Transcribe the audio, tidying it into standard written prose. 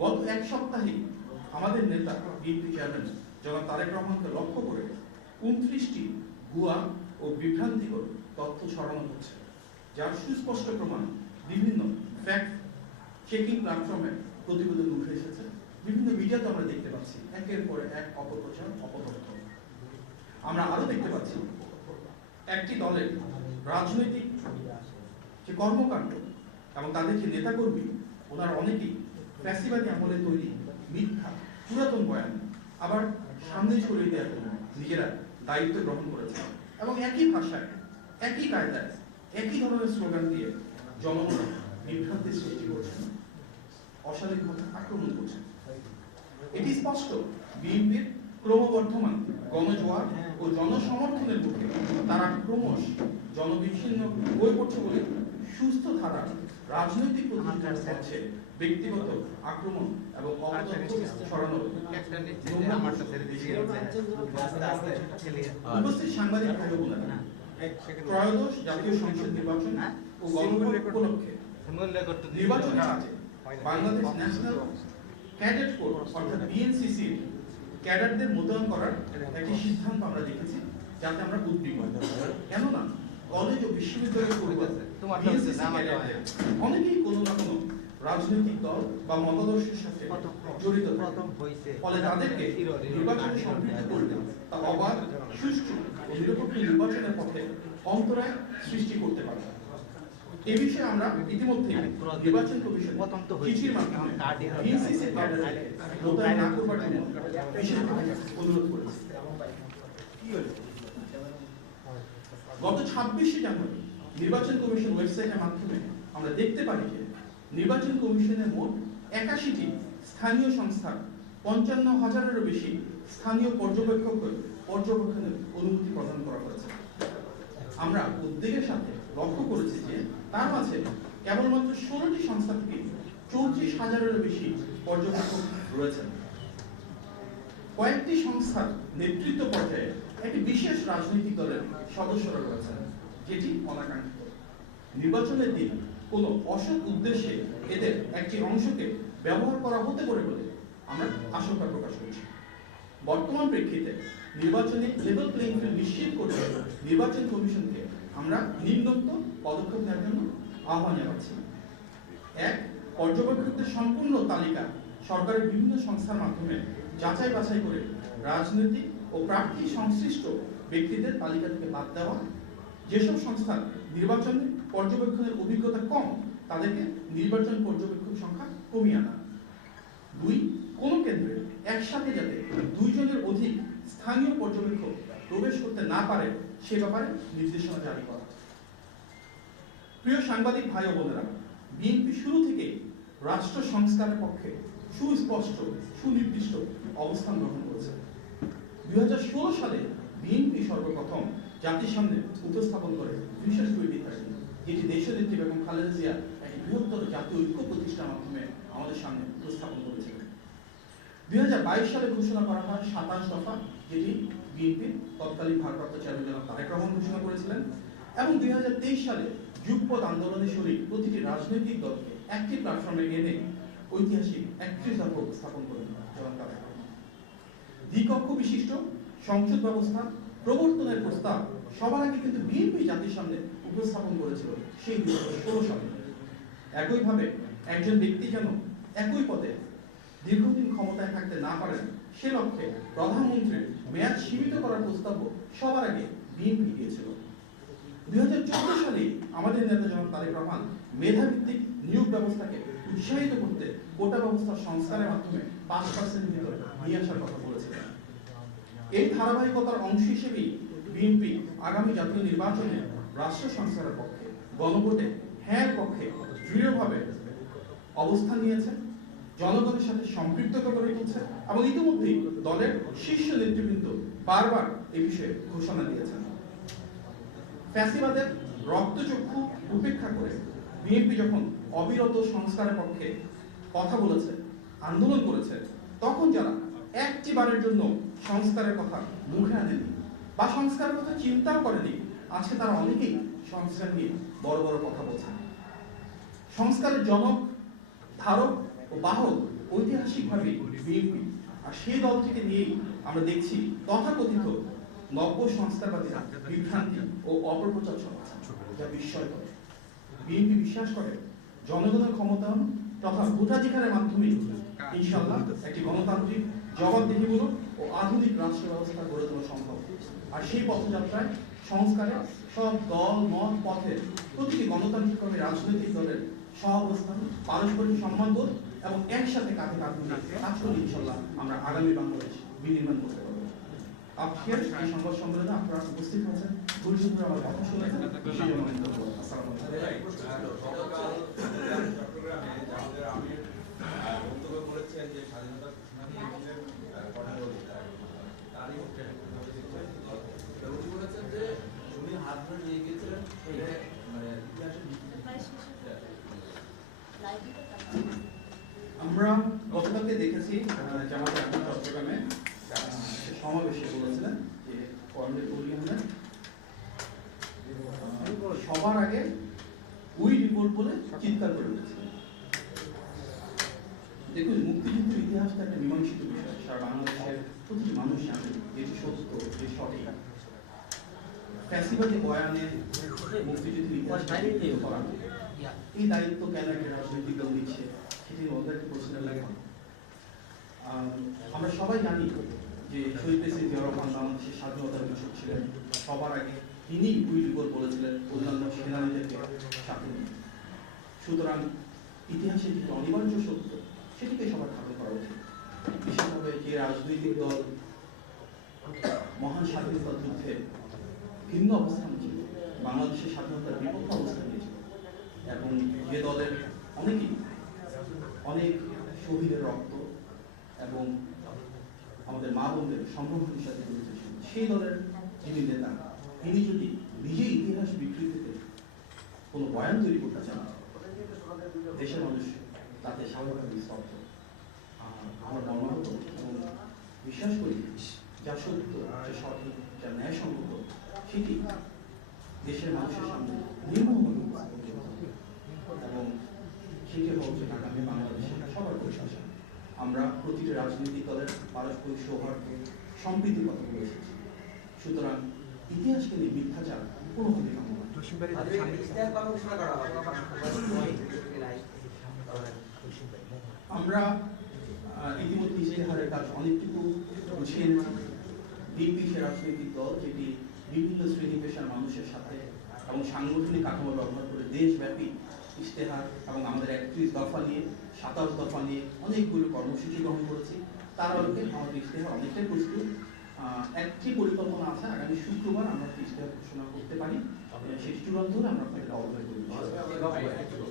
গত এক সপ্তাহে আমাদের নেতা বিএনপি চেয়ারম্যান জনাব তারেক রহমানকে লক্ষ্য করে 29টি ভুয়া ও বিভ্রান্তিকর তথ্য ছড়ানো হচ্ছে, যার সুস্পষ্ট প্রমাণ বিভিন্ন ফ্যাক্ট চেকিং প্ল্যাটফর্মে প্রতিবেদন উঠে এসেছে। বিভিন্ন মিডিয়াতে আমরা দেখতে পাচ্ছি একের পর এক অপপ্রচার, অপতথ্য। আমরা আরো দেখতে পাচ্ছি একটি দলের রাজনৈতিক যে কর্মকাণ্ড এবং তাদের যে নেতাকর্মী, ওনার অনেকেই ফ্যাসিবাদী আমলে তৈরি মিথ্যা পুরাতন বয়ান আবার সামনে ছড়িয়ে দেওয়ার জন্য নিজেরা দায়িত্ব গ্রহণ করেছে এবং একই ভাষায়, একই কায়দায়, একই ধরনের স্লোগান দিয়ে জনগণ বিভ্রান্তির সৃষ্টি করছেন, অশালীনভাবে আক্রমণ করছেন। এটি স্পষ্ট বিএনপির ক্রমবর্ধমান গণজোয়ার ও জনসমর্থনের মুখে তারা ক্রমশ জনবিচ্ছিন্ন হয়ে পড়ছে বলে সুস্থ ধারা রাজনৈতিক প্রতিষ্ঠানের হচ্ছে ব্যক্তিগত আক্রমণ এবং অপতথ্য ছড়ানো। উপস্থিত সাংবাদিক ভাই বোনেরা, ত্রয়োদশ জাতীয় সংসদ নির্বাচন ও গণভোট উপলক্ষে নির্বাচনের কাজে বাংলাদেশ ন্যাশনাল ক্যাডেট কোর অর্থাৎ বিএনসিসি ক্যাডারদের মোতায়েন করার একটি সিদ্ধান্ত আমরা দেখেছি, যাতে আমরা উদ্বিগ্ন। কেননা কলেজ ও বিশ্ববিদ্যালয়ের পরিবর্তে অনেকেই কোনো না কোনো রাজনৈতিক দল বা মতাদর্শের সাথে জড়িত, ফলে তাদেরকে নির্বাচনে সম্পৃক্ত করলে তা অবাধ, সুষ্ঠু ও নিরপেক্ষ নির্বাচনের পথে অন্তরায় সৃষ্টি করতে পারে। এ বিষয়ে আমরা ইতিমধ্যে নির্বাচন কমিশন চিঠির মাধ্যমে বিএনসিসি ক্যাডারকে মোতায়েন না করবার জন্য বিশেষভাবে অনুরোধ করেছি। গত 26শে জানুয়ারি নির্বাচন কমিশন ওয়েবসাইটের মাধ্যমে আমরা দেখতে পারি যে নির্বাচন কমিশনের মোট 81টি স্থানীয় সংস্থার 55,000-এরও বেশি স্থানীয় পর্যবেক্ষণের অনুমতি প্রদান করা হয়েছে। আমরা উদ্বেগের সাথে লক্ষ্য করেছি যে তার মাঝে কেবলমাত্র 16টি সংস্থা থেকে 34,000-এরও বেশি পর্যবেক্ষক রয়েছেন। কয়েকটি সংস্থার নেতৃত্ব পর্যায়ে একটি বিশেষ রাজনৈতিক দলের সদস্যরা রয়েছেন, যেটি অনাকাঙ্ক্ষিত। নির্বাচনের দিন কোনো অসৎ উদ্দেশ্যে এদের একটি অংশকে ব্যবহার করা হতে পারে বলে আমরা আশঙ্কা প্রকাশ করছি। বর্তমান প্রেক্ষিতে নির্বাচনে লেভেল প্লেইং ফিল্ড নিশ্চিত করতে নির্বাচন কমিশনকে আমরা নিম্নোক্ত পদক্ষেপ নেওয়ার জন্য আহ্বান জানাচ্ছি। 1. পর্যবেক্ষকদের সম্পূর্ণ তালিকা সরকারের বিভিন্ন সংস্থার মাধ্যমে যাচাই বাছাই করে রাজনৈতিক ও প্রার্থী সংশ্লিষ্ট ব্যক্তিদের তালিকা থেকে বাদ দেওয়া। যেসব সংস্থার নির্বাচনে পর্যবেক্ষণের অভিজ্ঞতা কম, তাদেরকে নির্বাচন পর্যবেক্ষক সংখ্যা কমিয়ে আনা। 2. কোন কেন্দ্রে একসাথে যাতে 2 জনের অধিক স্থানীয় পর্যবেক্ষক প্রবেশ করতে না পারে সে ব্যাপারে নির্দেশনা জারি করা। প্রিয় সাংবাদিক ভাই ও বোনেরা, বিএনপি শুরু থেকে রাষ্ট্র সংস্কারের পক্ষে সুস্পষ্ট, সুনির্দিষ্ট অবস্থান গ্রহণ করেছে। 2016 সালে বিএনপি সর্বপ্রথম জাতির সামনে উপস্থাপন করে ভিশন 2030, যেটি দেশনেত্রী বেগম খালেদা জিয়া একটি বৃহত্তর জাতীয় ঐক্য প্রতিষ্ঠার মাধ্যমে আমাদের সামনে উপস্থাপন করেছিলেন। 2022 সালে ঘোষণা করা হয় 27 দফা, যেটি বিএনপির তৎকালীন ভারপ্রাপ্ত চেয়ারম্যান জনাব তারেক রহমান ঘোষণা করেছিলেন, এবং 2023 সালে যুগপৎ আন্দোলনে শরীক প্রতিটি রাজনৈতিক দলকে একটি প্ল্যাটফর্মে এনে ঐতিহাসিক 31 দফা উপস্থাপন করেন জনাব তারেক রহমান। দ্বিকক্ষ বিশিষ্ট সংসদ ব্যবস্থা প্রবর্তনের প্রস্তাব সবার আগে কিন্তু বিএনপি জাতির সামনে উপস্থাপন করেছিল সেই 2016 সালে। একইভাবে একজন ব্যক্তি যেন একই পদে দীর্ঘদিন ক্ষমতায় থাকতে না পারেন, সে লক্ষ্যে প্রধানমন্ত্রীর মেয়াদ সীমিত করার প্রস্তাব সবার আগে বিএনপি দিয়েছিল। 2014 সালে আমাদের নেতা জনাব তারেক রহমান মেধাভিত্তিক নিয়োগ ব্যবস্থাকে উৎসাহিত করতে কোটা ব্যবস্থার সংস্কারের মাধ্যমে 5% ভিতরে নিয়ে আসার কথা বলেছিলেন। এই ধারাবাহিকতার অংশ হিসেবেই বিএনপি আগামী জাতীয় নির্বাচনে রাষ্ট্র সংস্কারের পক্ষে, গণভোটে হ্যাঁ পক্ষে দৃঢ়ভাবে অবস্থান নিয়েছে, জনগণের সাথে সম্পৃক্ততা গড়ে তুলছে এবং ইতিমধ্যেই দলের শীর্ষ নেতৃবৃন্দ বারবার এ বিষয়ে ঘোষণা দিয়েছেন। ফ্যাসিবাদের রক্তচক্ষু উপেক্ষা করে বিএনপি যখন অবিরত সংস্কারের পক্ষে কথা বলেছে, আন্দোলন করেছে, তখন যারা একটিবারের জন্য সংস্কারের কথা মুখে আনেনি বা সংস্কারের কথা চিন্তাও করেনি, আজকে তারা অনেকেই সংস্কার নিয়ে বড় বড় কথা বলছেন। সংস্কারের জনক, ধারক ও বাহক ঐতিহাসিকভাবে বিএনপি আর সেই দলটিকে নিয়েই আমরা দেখছি তথাকথিত নব্য সংস্কারবাদীরা বিভ্রান্তি ও অপপ্রচার ছড়াচ্ছে, যা বিস্ময়কর। বিএনপি বিশ্বাস করে জনগণের ক্ষমতায়ন তথা ভোটাধিকারের মাধ্যমে ইনশাআল্লাহ একটি গণতান্ত্রিক জবাবদিহিমূলক ও আধুনিক রাষ্ট্র ব্যবস্থা গড়ে তোলা সম্ভব। আর সেই পথযাত্রায় সংস্কারে সব দল মত পথের প্রতিটি গণতান্ত্রিকভাবে রাজনৈতিক দলের সহাবস্থান, পারস্পরিক সম্মানবোধ এবং একসাথে কাঁধে কাঁধ মিলিয়ে কাজ করে ইনশাআল্লাহ আমরা আগামী বাংলাদেশ বিনির্মাণ করতে পারবো। আজকের এই সংবাদ সম্মেলনে আপনারা উপস্থিত হয়েছেন, ধৈর্য ধরে আমার কথা শুনেছেন, সেই জন্য ধন্যবাদ। আসসালামু আলাইকুম। চট্টগ্রামে আমাদের আমির বক্তব্য করেছেন যে স্বাধীনতা তারই উনি বলেছেন যে উনি হাত ধরে নিয়ে গিয়েছিলেন মানে ইতিহাসের। আমরা গতকালকে দেখেছি জামাতে এখন চট্টগ্রামে সমাবেশে বলেছিলেন যে কর্নেল উইলিয়ামের সবার আগে উই রিপোর্ট বলে চিৎকার করে উঠেছিলেন। দেখুন, মুক্তিযুদ্ধের ইতিহাসটা একটা মীমাংসিত বিষয়, সারা বাংলাদেশের প্রতিটি মানুষ জানে যে সত্য, যে সঠিক। ফ্যাসিবাদী বয়ানে মুক্তিযুদ্ধের ইতিহাস করা, এই দায়িত্ব কেন একটা রাজনৈতিক দল নিচ্ছে সেটি ওদের একটা প্রশ্নের লাগে। আমরা সবাই জানি যে শহীদ প্রেসিডেন্ট জিয়াউর রহমান বাংলাদেশের স্বাধীনতার ঘোষক ছিলেন। সবার আগে তিনি উই রিপোর্ট বলেছিলেন অন্যান্য সেনানীদেরকে সাথে নিয়ে। সুতরাং ইতিহাসের যে অনিবার্য সত্য সেটিকে সবার ধারণ করা উচিত। বিশেষভাবে যে রাজনৈতিক দল মহান স্বাধীনতা যুদ্ধে ভিন্ন অবস্থান ছিল, বাংলাদেশের স্বাধীনতার বিপক্ষ অবস্থান নিয়েছিল, এবং যে দলের অনেক শহীদের রক্ত এবং আমাদের মা বোনদের সম্ভ্রমের সাথে জড়িত ছিল, সেই দলের যিনি নেতা, তিনি যদি নিজেই ইতিহাস বিকৃতিতে কোনো বয়ান তৈরি করতে চান, দেশের মানুষ তাতে স্বাভাবিকভাবে স্তব্ধ। আমরা মর্মাহত এবং বিশ্বাস করি যা সত্য, যা সঠিক, যা ন্যায়সঙ্গত, সেটি দেশের মানুষের সামনে নির্মমভাবে এবং সেটি হচ্ছে আগামী বাংলাদেশের সবার প্রশাসন। আমরা প্রতিটি রাজনৈতিক দলের পারস্পরিক সৌহার্দ্য সম্প্রীতির কথা বলে এসেছি। সুতরাং ইতিহাসকে নিয়ে মিথ্যাচার কোনোভাবেই কাম্য নয়। আমরা ইতিমধ্যে ইশতেহারের কাজ অনেকটুকু গুছিয়ে এনেছি। বিএনপি সে রাজনৈতিক দল যেটি বিভিন্ন শ্রেণী পেশার মানুষের সাথে এবং সাংগঠনিক কাঠামো ব্যবহার করে দেশব্যাপী ইশতেহার এবং আমাদের 31 দফা নিয়ে 27 দফা নিয়ে অনেকগুলো কর্মসূচি গ্রহণ করেছি। তার আলোকে আমাদের ইশতেহার অনেকটাই প্রস্তুত। একটি পরিকল্পনা আছে, আগামী শুক্রবার আমরা ইশতেহার ঘোষণা করতে পারি, সেটি চূড়ান্ত হলে আমরা আপনাদের অবগত করব।